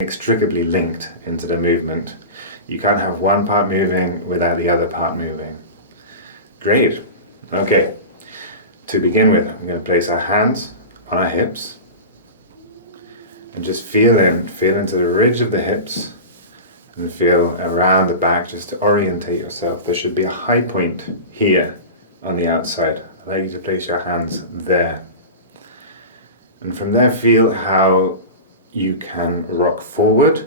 inextricably linked into the movement. You can't have one part moving without the other part moving. Great. Okay. To begin with, I'm going to place our hands on our hips and just feel into the ridge of the hips and feel around the back just to orientate yourself. There should be a high point here on the outside. I'd like you to place your hands there. And from there, feel how you can rock forward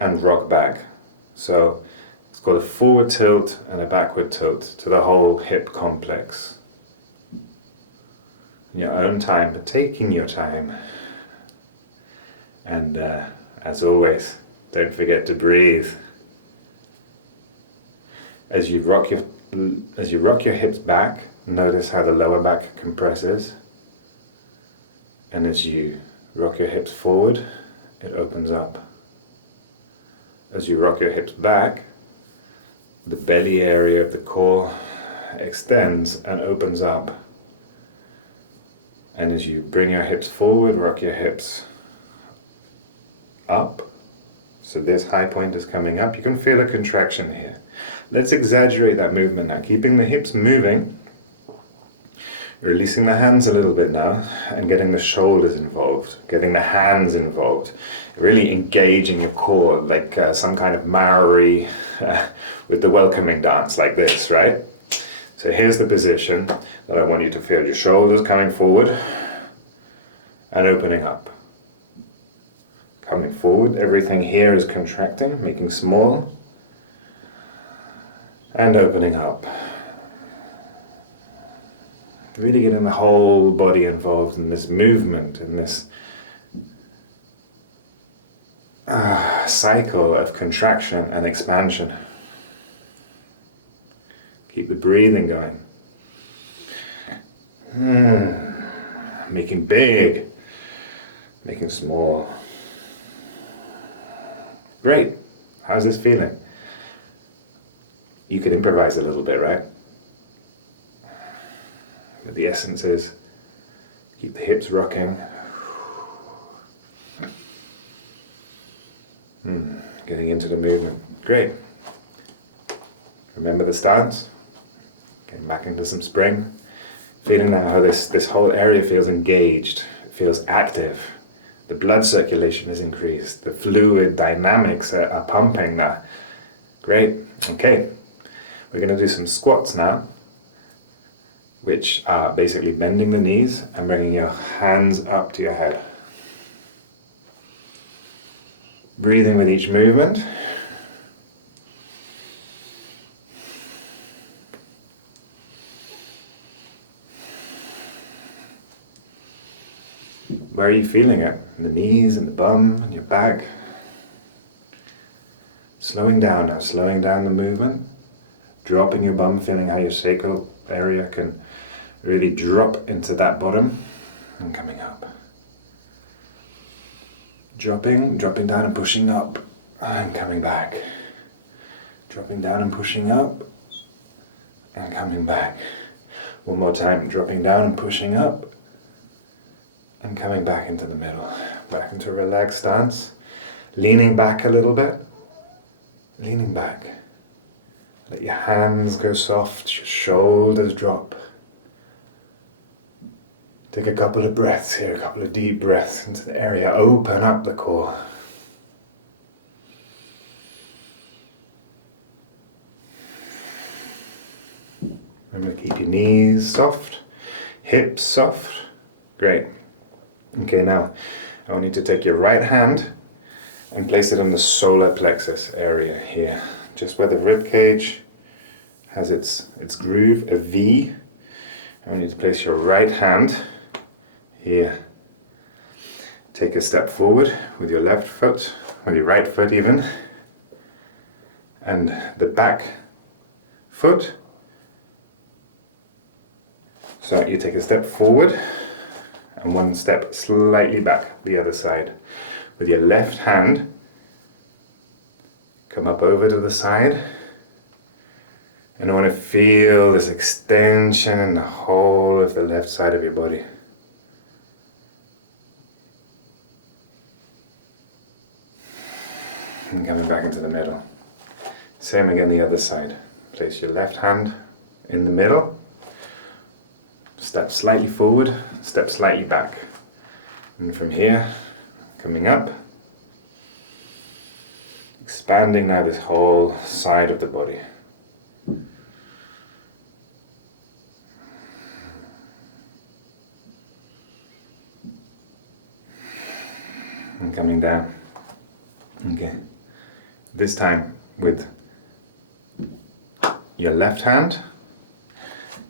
and rock back. So it's called a forward tilt and a backward tilt to the whole hip complex. In your own time, but taking your time. And as always, don't forget to breathe. As you rock your hips back, notice how the lower back compresses. And as you rock your hips forward, it opens up. As you rock your hips back, the belly area of the core extends and opens up. And as you bring your hips forward, rock your hips up. So this high point is coming up. You can feel a contraction here. Let's exaggerate that movement now, keeping the hips moving. Releasing the hands a little bit now and getting the shoulders involved, getting the hands involved, really engaging your core like some kind of Maori with the welcoming dance like this, right? So here's the position that I want you to feel. Your shoulders coming forward and opening up. Coming forward, everything here is contracting, making small and opening up. Really getting the whole body involved in this movement, in this cycle of contraction and expansion. Keep the breathing going. Making big, making small. Great. How's this feeling? You could improvise a little bit, right? But the essence is keep the hips rocking. Getting into the movement. Great. Remember the stance. Getting back into some spring. Feeling now how this whole area feels engaged. It feels active. The blood circulation is increased. The fluid dynamics are pumping now. Great. Okay. We're going to do some squats now, which are basically bending the knees and bringing your hands up to your head. Breathing with each movement. Where are you feeling it? In the knees, in the bum, in your back. Slowing down now, slowing down the movement. Dropping your bum, feeling how your sacral area can really drop into that bottom and coming up. Dropping down and pushing up and coming back. Dropping down and pushing up and coming back. One more time, dropping down and pushing up and coming back into the middle. Back into a relaxed stance. Leaning back a little bit. Leaning back. Let your hands go soft, your shoulders drop. Take a couple of breaths here, a couple of deep breaths into the area. Open up the core. Remember to keep your knees soft, hips soft. Great. Okay, now I want you to take your right hand and place it on the solar plexus area here. Just where the rib cage has its groove, a V. I want you to place your right hand here. Take a step forward with your left foot, with your right foot even, and the back foot. So you take a step forward and one step slightly back the other side. With your left hand, come up over to the side, and I want to feel this extension in the whole of the left side of your body. And coming back into the middle. Same again the other side. Place your left hand in the middle. Step slightly forward, step slightly back. And from here, coming up. Expanding now this whole side of the body. And coming down. Okay. This time with your left hand,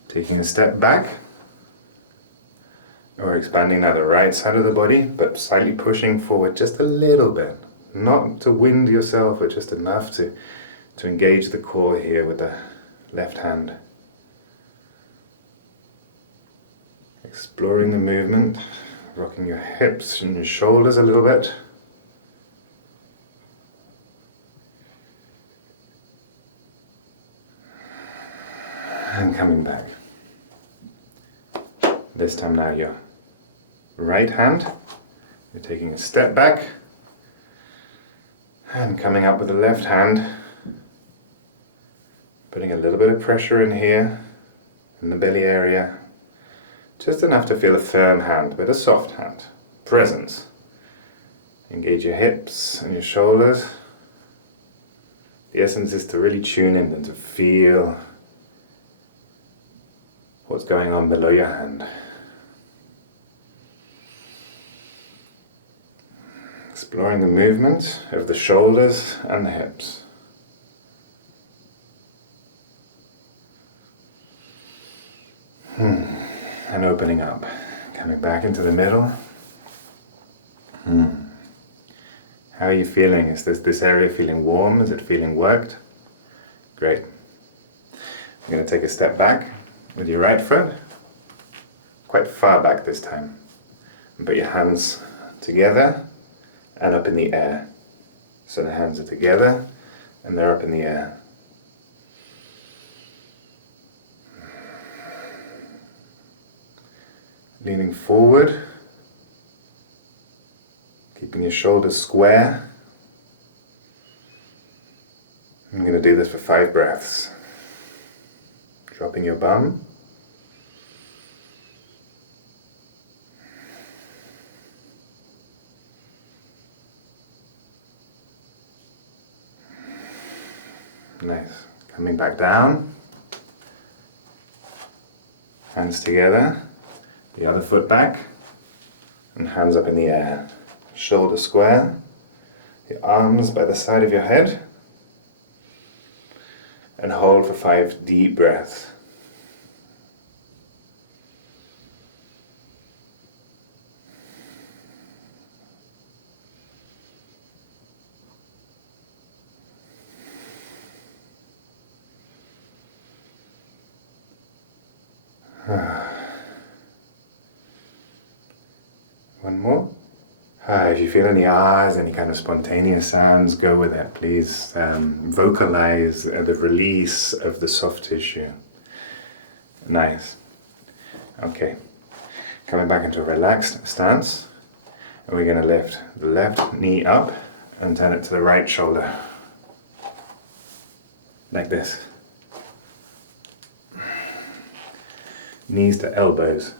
taking a step back, or expanding now the right side of the body, but slightly pushing forward just a little bit. Not to wind yourself, but just enough to engage the core here with the left hand. Exploring the movement, rocking your hips and your shoulders a little bit. And coming back. This time now your right hand, you're taking a step back and coming up with the left hand, putting a little bit of pressure in here, in the belly area, just enough to feel a firm hand, but a soft hand, presence. Engage your hips and your shoulders. The essence is to really tune in and to feel what's going on below your hand. Exploring the movement of the shoulders and the hips. And opening up, coming back into the middle. How are you feeling? Is this area feeling warm? Is it feeling worked? Great. I'm going to take a step back with your right foot, quite far back this time. And put your hands together and up in the air. So the hands are together and they're up in the air. Leaning forward, keeping your shoulders square. I'm going to do this for 5 breaths. Dropping your bum. Nice. Coming back down. Hands together. The other foot back. And hands up in the air. Shoulder square. The arms by the side of your head. And hold for 5 deep breaths. One more. If you feel any ahs, any kind of spontaneous sounds, go with it. Please vocalize the release of the soft tissue. Nice. Okay. Coming back into a relaxed stance. And we're going to lift the left knee up and turn it to the right shoulder. Like this. Knees to elbows.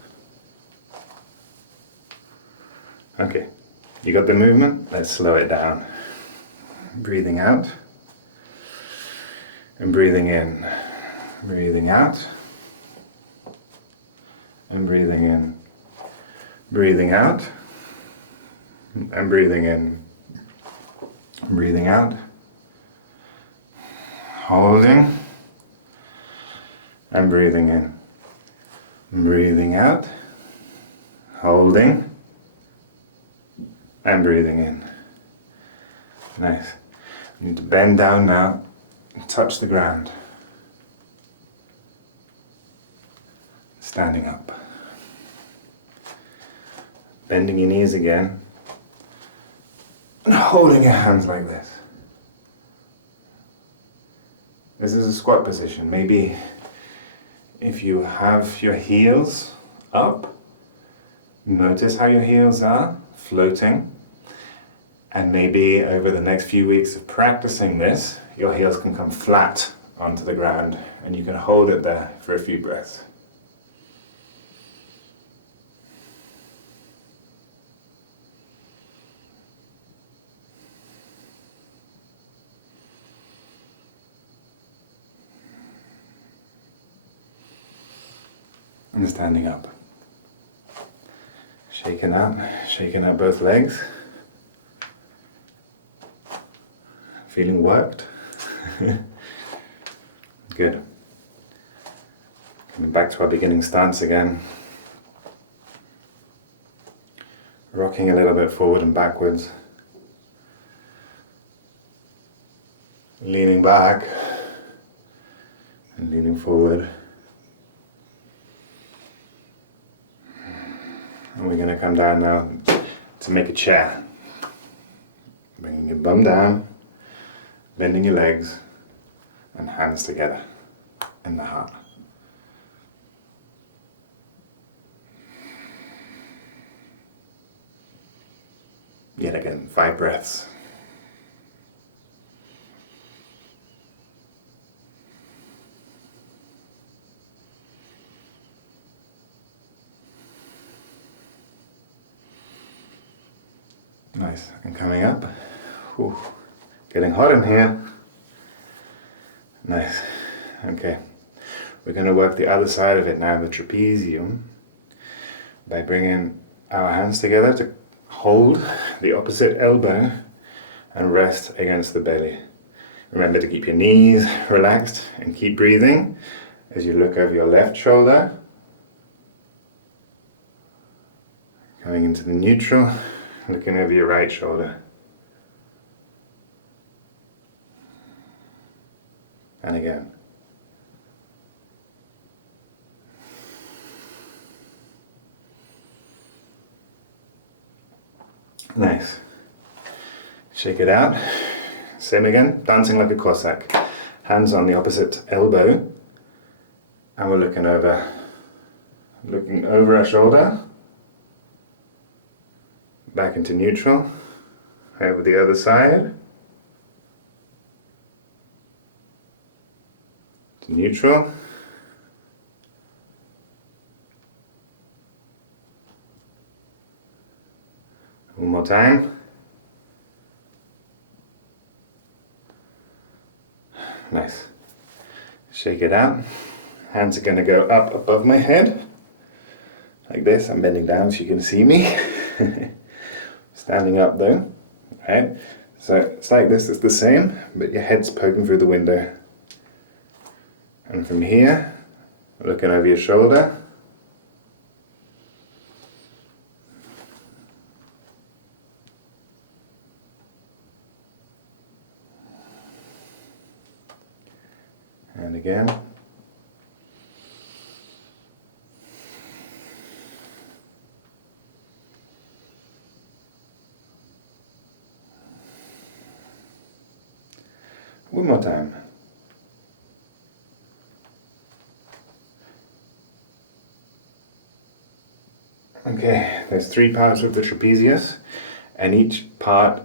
Okay. You got the movement? Let's slow it down. Breathing out and breathing in. Breathing out and breathing in. Breathing out and breathing in. Breathing out. Holding and breathing in. Breathing out. Holding. And breathing in. Nice. You need to bend down now and touch the ground. Standing up. Bending your knees again. And holding your hands like this. This is a squat position. Maybe if you have your heels up, notice how your heels are floating. And maybe over the next few weeks of practicing this, your heels can come flat onto the ground and you can hold it there for a few breaths. And standing up. Shaking out both legs. Feeling worked? Good. Coming back to our beginning stance again. Rocking a little bit forward and backwards. Leaning back and leaning forward. And we're going to come down now to make a chair. Bringing your bum down, bending your legs, and hands together in the heart. Yet again, 5 breaths. Nice, and coming up. Whew. Getting hot in here. Nice. Okay. We're going to work the other side of it now, the trapezium, by bringing our hands together to hold the opposite elbow and rest against the belly. Remember to keep your knees relaxed and keep breathing as you look over your left shoulder. Coming into the neutral, looking over your right shoulder. And again. Nice. Shake it out. Same again, dancing like a Cossack. Hands on the opposite elbow. And we're looking over our shoulder. Back into neutral. Over the other side. To neutral. One more time. Nice. Shake it out. Hands are going to go up above my head. Like this. I'm bending down so you can see me. Standing up though. Right? So it's like this, it's the same, but your head's poking through the window. And from here, looking over your shoulder. And again. One more time. Okay, there's 3 parts of the trapezius, and each part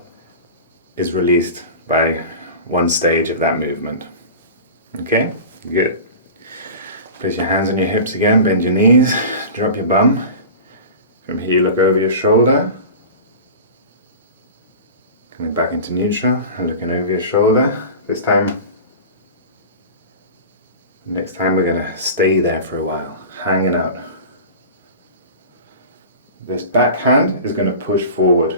is released by one stage of that movement. Okay, good. Place your hands on your hips again, bend your knees, drop your bum. From here you look over your shoulder. Coming back into neutral and looking over your shoulder. Next time we're going to stay there for a while, hanging out. This back hand is going to push forward.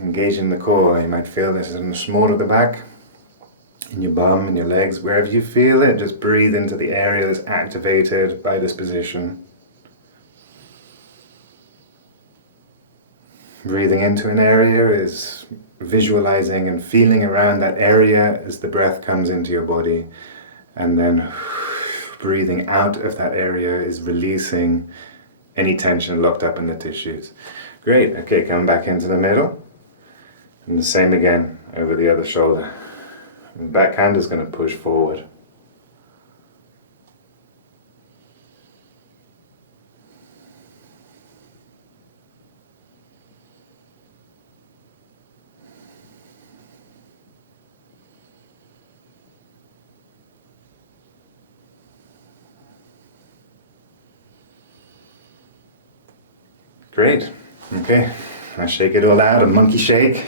Engaging the core. You might feel this in the small of the back, in your bum, in your legs, wherever you feel it. Just breathe into the area that's activated by this position. Breathing into an area is visualizing and feeling around that area as the breath comes into your body, and then breathing out of that area is releasing any tension locked up in the tissues. Great. Okay, come back into the middle. And the same again, over the other shoulder. The back hand is going to push forward. Great. Okay, now shake it all out, a monkey shake.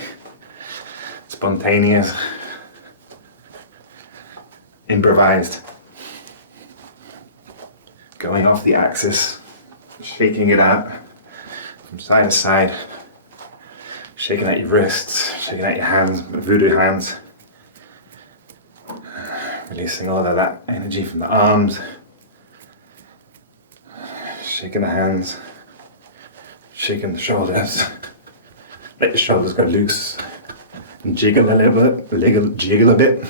Spontaneous. Improvised. Going off the axis, shaking it out from side to side. Shaking out your wrists, shaking out your hands, voodoo hands. Releasing all of that energy from the arms. Shaking the hands. Shaking the shoulders. Let the shoulders go loose. And jiggle a little bit. Jiggle a bit.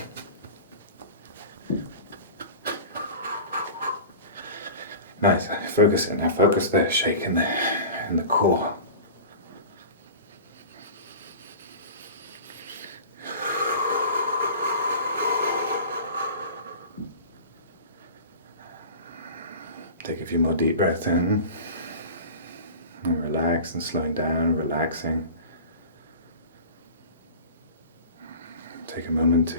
Nice. Focus it now. Focus the shake in the core. Take a few more deep breaths in. And relax and slowing down, relaxing. Take a moment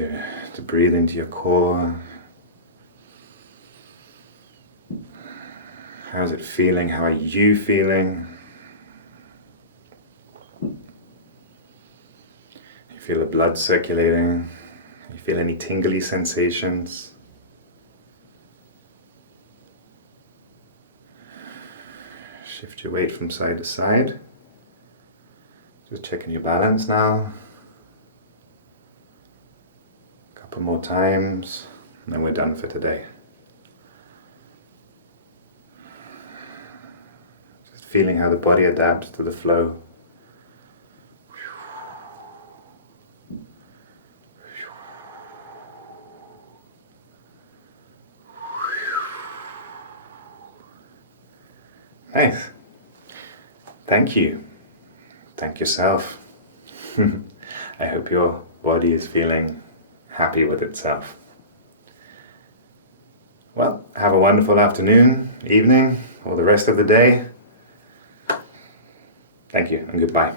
to breathe into your core. How's it feeling? How are you feeling? You feel the blood circulating? You feel any tingly sensations? Shift your weight from side to side. Just checking your balance now. A couple more times, and then we're done for today. Just feeling how the body adapts to the flow. Nice. Thank you. Thank yourself. I hope your body is feeling happy with itself. Well, have a wonderful afternoon, evening, or the rest of the day. Thank you and goodbye.